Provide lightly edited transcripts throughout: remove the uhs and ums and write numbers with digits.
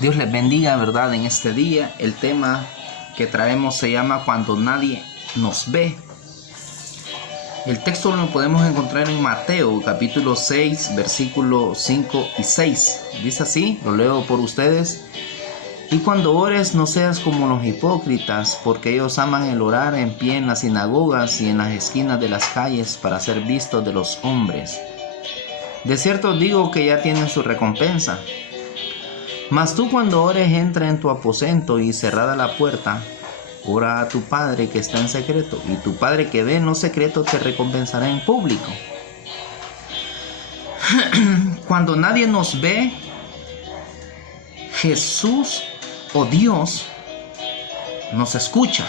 Dios les bendiga, ¿verdad? En este día el tema que traemos se llama Cuando nadie nos ve. El texto lo podemos encontrar en Mateo capítulo 6, versículos 5 y 6. Dice así, lo leo por ustedes. Y cuando ores no seas como los hipócritas, porque ellos aman el orar en pie en las sinagogas y en las esquinas de las calles para ser vistos de los hombres. De cierto digo que ya tienen su recompensa. Mas tú cuando ores entra en tu aposento y cerrada la puerta, ora a tu Padre que está en secreto, y tu Padre que ve en lo secreto te recompensará en público. Cuando nadie nos ve, Jesús o Dios nos escucha.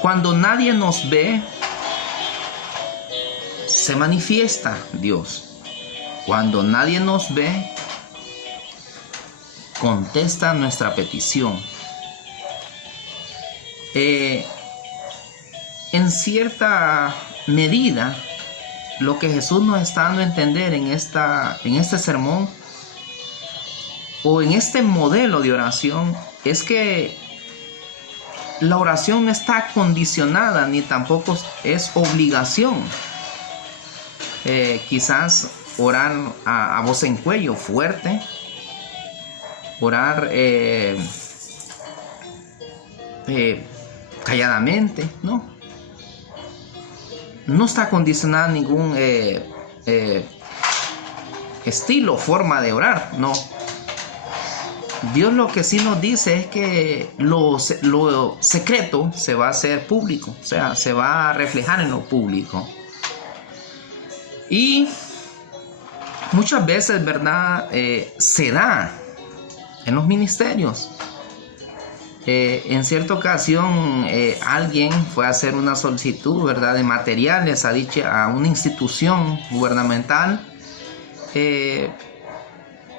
Cuando nadie nos ve, se manifiesta Dios. Cuando nadie nos ve, contesta nuestra petición. En cierta medida, lo que Jesús nos está dando a entender en este sermón o en este modelo de oración es que la oración no está condicionada ni tampoco es obligación. Quizás orar a voz en cuello fuerte, orar calladamente, no está condicionada a ningún estilo o forma de orar, no. Dios lo que sí nos dice es que lo secreto se va a hacer público, o sea, se va a reflejar en lo público. Y muchas veces, ¿verdad? Se da en los ministerios. En cierta ocasión alguien fue a hacer una solicitud, ¿verdad?, de materiales a una institución gubernamental.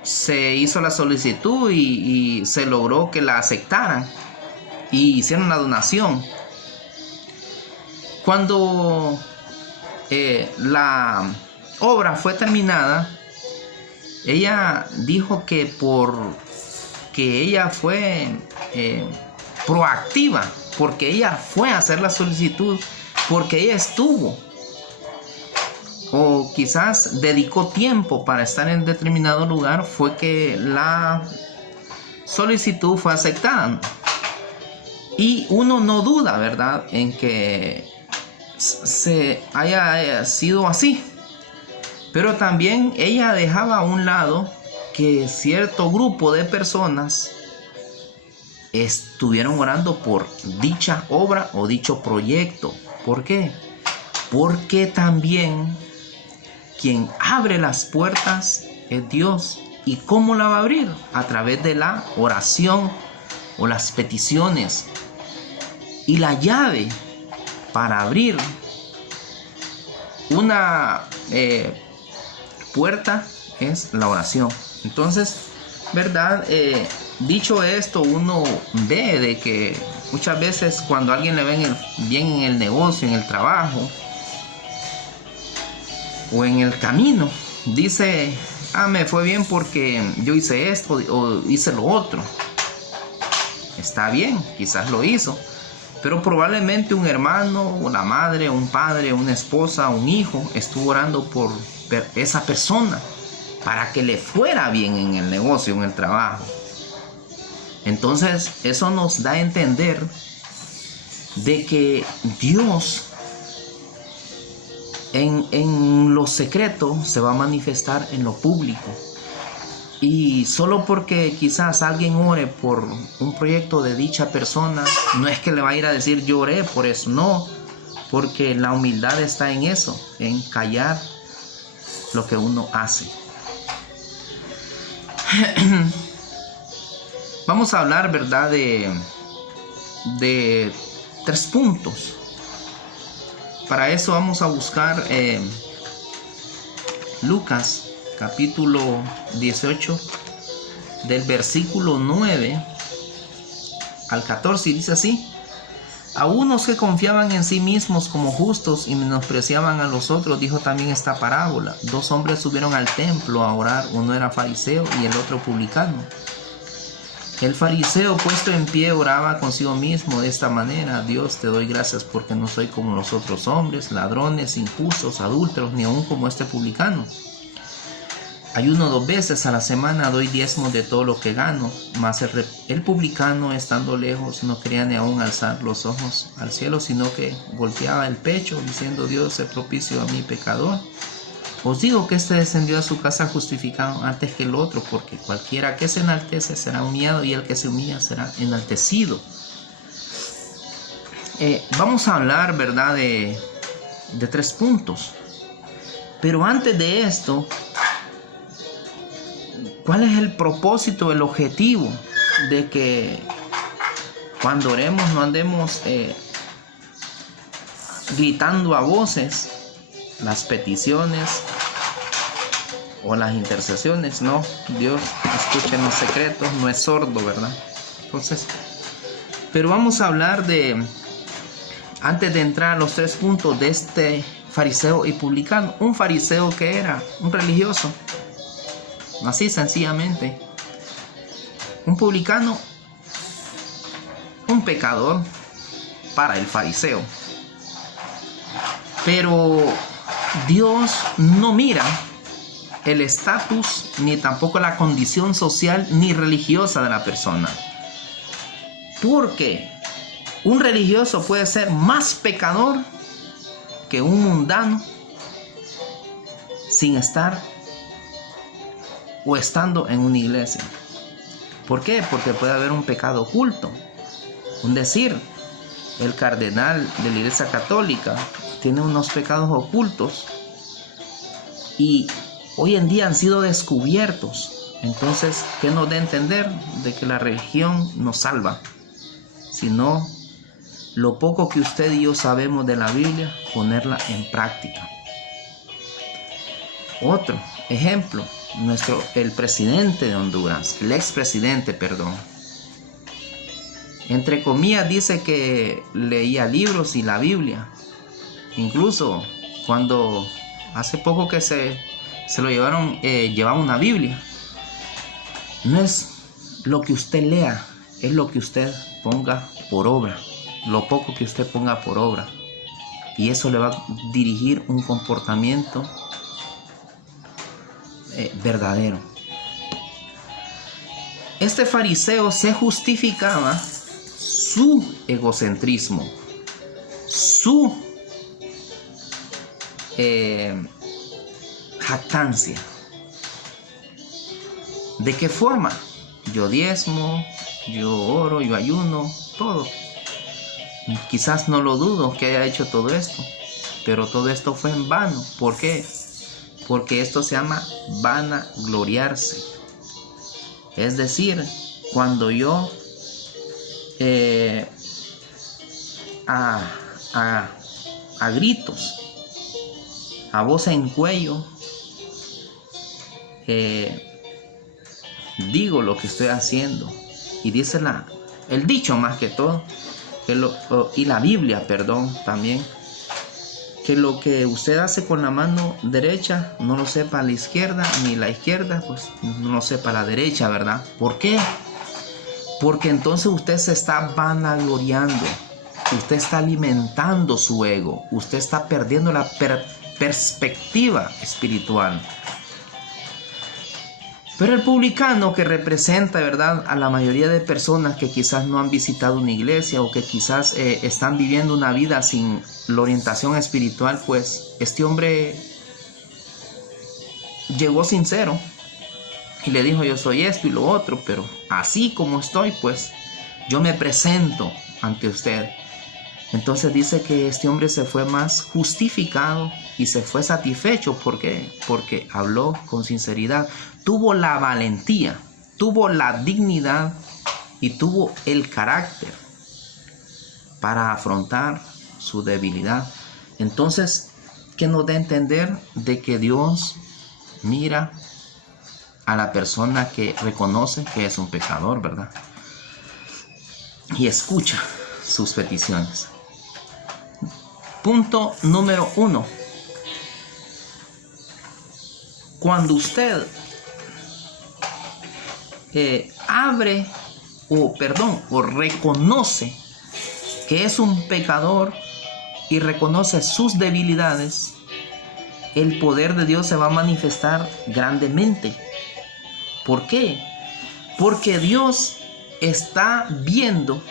Se hizo la solicitud y se logró que la aceptaran y hicieron la donación. Cuando la obra fue terminada, ella dijo que porque ella fue proactiva, porque ella fue a hacer la solicitud, porque ella estuvo o quizás dedicó tiempo para estar en determinado lugar, fue que la solicitud fue aceptada. Y uno no duda, ¿verdad?, en que se haya sido así. Pero también ella dejaba a un lado que cierto grupo de personas estuvieron orando por dicha obra o dicho proyecto. ¿Por qué? Porque también quien abre las puertas es Dios. ¿Y cómo la va a abrir? A través de la oración o las peticiones. Y la llave para abrir una puerta es la oración. Entonces, ¿verdad? Dicho esto, uno ve de que muchas veces cuando a alguien le ven bien en el negocio, en el trabajo o en el camino, dice, me fue bien porque yo hice esto o hice lo otro. Está bien, quizás lo hizo, pero probablemente un hermano, una madre, un padre, una esposa, un hijo estuvo orando por esa persona para que le fuera bien en el negocio, en el trabajo. Entonces eso nos da a entender de que Dios en lo secreto se va a manifestar en lo público. Y solo porque quizás alguien ore por un proyecto de dicha persona, no es que le va a ir a decir yo oré por eso, no, porque la humildad está en eso, en callar lo que uno hace. Vamos a hablar, ¿verdad?, de 3 puntos. Para eso vamos a buscar Lucas capítulo 18 del versículo 9 al 14, y dice así: a unos que confiaban en sí mismos como justos y menospreciaban a los otros, dijo también esta parábola. 2 hombres subieron al templo a orar, uno era fariseo y el otro publicano. El fariseo puesto en pie oraba consigo mismo de esta manera: Dios, te doy gracias porque no soy como los otros hombres, ladrones, injustos, adúlteros, ni aun como este publicano. Ayuno 2 veces a la semana, doy diezmo de todo lo que gano. Mas el publicano, estando lejos, no quería ni aún alzar los ojos al cielo, sino que golpeaba el pecho, diciendo: Dios, sé propicio a mi pecador. Os digo que este descendió a su casa justificado antes que el otro, porque cualquiera que se enaltece será humillado, y el que se humilla será enaltecido. Vamos a hablar, ¿verdad?, de 3 puntos. Pero antes de esto, ¿cuál es el propósito, el objetivo de que cuando oremos no andemos gritando a voces las peticiones o las intercesiones? No, Dios escucha en los secretos, no es sordo, ¿verdad? Entonces, pero vamos a hablar antes de entrar a los 3 puntos, de este fariseo y publicano. Un fariseo que era un religioso, así sencillamente. Un publicano, un pecador para el fariseo. Pero Dios no mira el estatus, ni tampoco la condición social ni religiosa de la persona. Porque un religioso puede ser más pecador que un mundano sin estar o estando en una iglesia. ¿Por qué? Porque puede haber un pecado oculto. Un decir, el cardenal de la Iglesia Católica tiene unos pecados ocultos y hoy en día han sido descubiertos. Entonces, ¿qué nos da a entender? De que la religión nos salva, sino lo poco que usted y yo sabemos de la Biblia, ponerla en práctica. Otro ejemplo, el presidente de Honduras, el expresidente, perdón, entre comillas dice que leía libros y la Biblia. Incluso cuando hace poco que se lo llevaron, llevaba una Biblia. No es lo que usted lea, es lo que usted ponga por obra, lo poco que usted ponga por obra, y eso le va a dirigir un comportamiento verdadero. Este fariseo se justificaba su egocentrismo, su jactancia. ¿De qué forma? Yo diezmo, yo oro, yo ayuno, todo. Quizás no lo dudo que haya hecho todo esto, pero todo esto fue en vano. ¿Por qué? Porque esto se llama vanagloriarse. Es decir, cuando yo a gritos, a voz en cuello, digo lo que estoy haciendo, y dice el dicho más que todo, y la Biblia, perdón, también, que lo que usted hace con la mano derecha no lo sepa la izquierda, ni la izquierda pues no lo sepa la derecha, ¿verdad? ¿Por qué? Porque entonces usted se está vanagloriando, usted está alimentando su ego, usted está perdiendo la perspectiva espiritual. Pero el publicano, que representa, ¿verdad?, a la mayoría de personas que quizás no han visitado una iglesia o que quizás están viviendo una vida sin la orientación espiritual, pues este hombre llegó sincero y le dijo: yo soy esto y lo otro, pero así como estoy, pues yo me presento ante usted. Entonces dice que este hombre se fue más justificado y se fue satisfecho. ¿Por qué? Porque habló con sinceridad, tuvo la valentía, tuvo la dignidad y tuvo el carácter para afrontar su debilidad. Entonces, ¿qué nos da a entender? De que Dios mira a la persona que reconoce que es un pecador, ¿verdad? Y escucha sus peticiones. Punto número 1. Cuando usted abre o reconoce que es un pecador y reconoce sus debilidades, el poder de Dios se va a manifestar grandemente. ¿Por qué? Porque Dios está viendo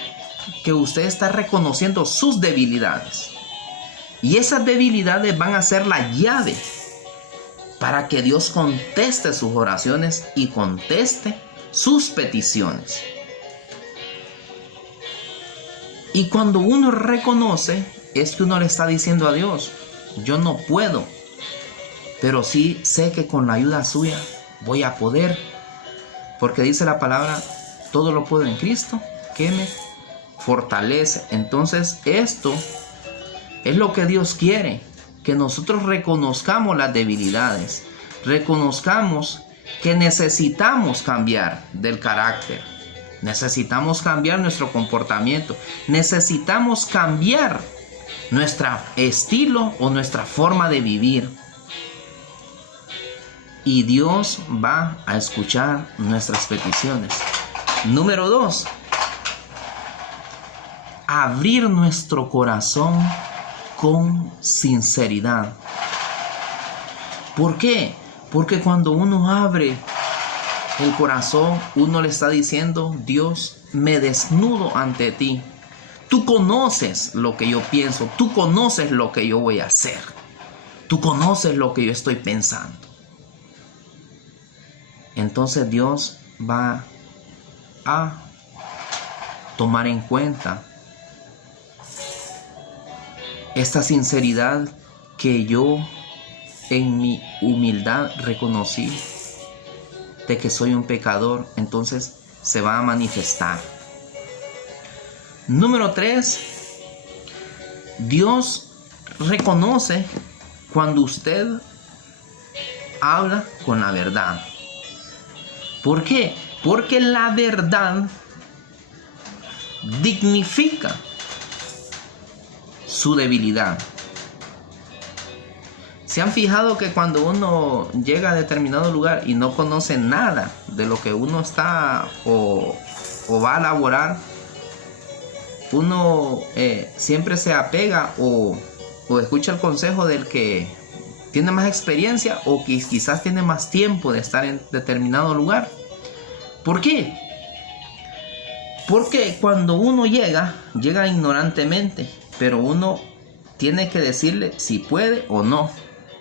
que usted está reconociendo sus debilidades. Y esas debilidades van a ser la llave para que Dios conteste sus oraciones y conteste sus peticiones. Y cuando uno reconoce, es que uno le está diciendo a Dios: yo no puedo, pero sí sé que con la ayuda suya voy a poder. Porque dice la palabra: todo lo puedo en Cristo que me fortalece. Entonces esto es lo que Dios quiere, que nosotros reconozcamos las debilidades, reconozcamos que necesitamos cambiar del carácter, necesitamos cambiar nuestro comportamiento, necesitamos cambiar nuestro estilo o nuestra forma de vivir. Y Dios va a escuchar nuestras peticiones. Número 2, abrir nuestro corazón con sinceridad. ¿Por qué? Porque cuando uno abre el corazón, uno le está diciendo: Dios, me desnudo ante ti. Tú conoces lo que yo pienso, tú conoces lo que yo voy a hacer, tú conoces lo que yo estoy pensando. Entonces Dios va a tomar en cuenta esta sinceridad que yo en mi humildad reconocí de que soy un pecador. Entonces se va a manifestar. Número 3, Dios reconoce cuando usted habla con la verdad. ¿Por qué? Porque la verdad dignifica su debilidad. ¿Se han fijado que cuando uno llega a determinado lugar y no conoce nada de lo que uno está o va a elaborar, uno siempre se apega o escucha el consejo del que tiene más experiencia o que quizás tiene más tiempo de estar en determinado lugar? ¿Por qué? Porque cuando uno llega ignorantemente, pero uno tiene que decirle si puede o no.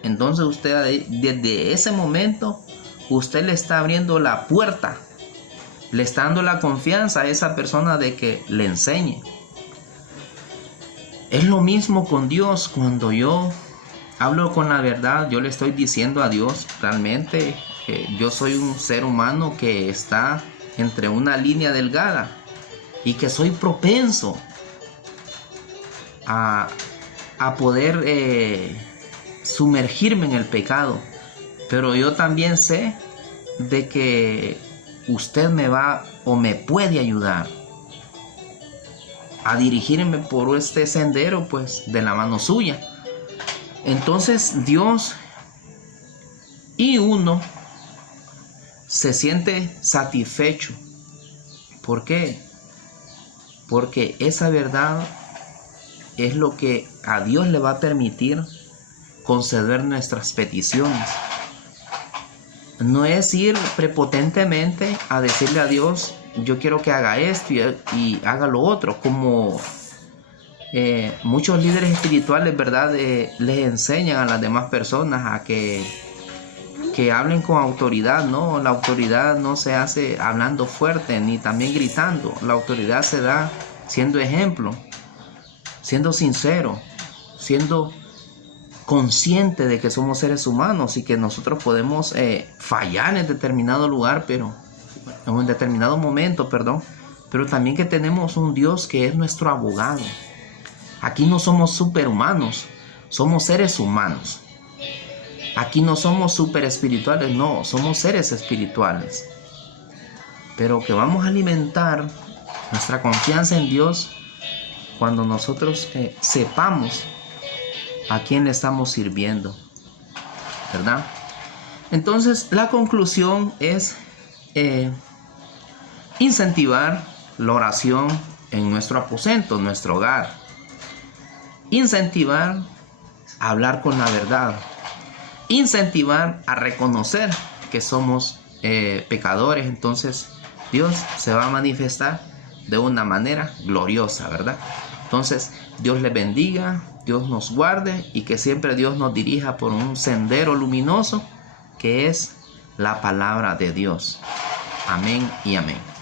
Entonces usted, desde ese momento, usted le está abriendo la puerta, le está dando la confianza a esa persona de que le enseñe. Es lo mismo con Dios. Cuando yo hablo con la verdad, yo le estoy diciendo a Dios realmente que yo soy un ser humano que está entre una línea delgada y que soy propenso a poder sumergirme en el pecado. Pero yo también sé de que usted me va o me puede ayudar a dirigirme por este sendero, pues de la mano suya. Entonces Dios y uno se siente satisfecho. ¿Por qué? Porque esa verdad es lo que a Dios le va a permitir conceder nuestras peticiones. No es ir prepotentemente a decirle a Dios: yo quiero que haga esto y haga lo otro, como muchos líderes espirituales, ¿verdad? Les enseñan a las demás personas a que hablen con autoridad. No, la autoridad no se hace hablando fuerte ni también gritando. La autoridad se da siendo ejemplo, siendo sincero, siendo consciente de que somos seres humanos y que nosotros podemos fallar en determinado lugar, pero en un determinado momento, pero también que tenemos un Dios que es nuestro abogado. Aquí no somos superhumanos, somos seres humanos. Aquí no somos super espirituales, no, somos seres espirituales. Pero que vamos a alimentar nuestra confianza en Dios cuando nosotros sepamos a quién le estamos sirviendo, ¿verdad? Entonces la conclusión es incentivar la oración en nuestro aposento, en nuestro hogar. Incentivar a hablar con la verdad. Incentivar a reconocer que somos pecadores. Entonces Dios se va a manifestar de una manera gloriosa, ¿verdad? Entonces Dios les bendiga, Dios nos guarde y que siempre Dios nos dirija por un sendero luminoso que es la palabra de Dios. Amén y amén.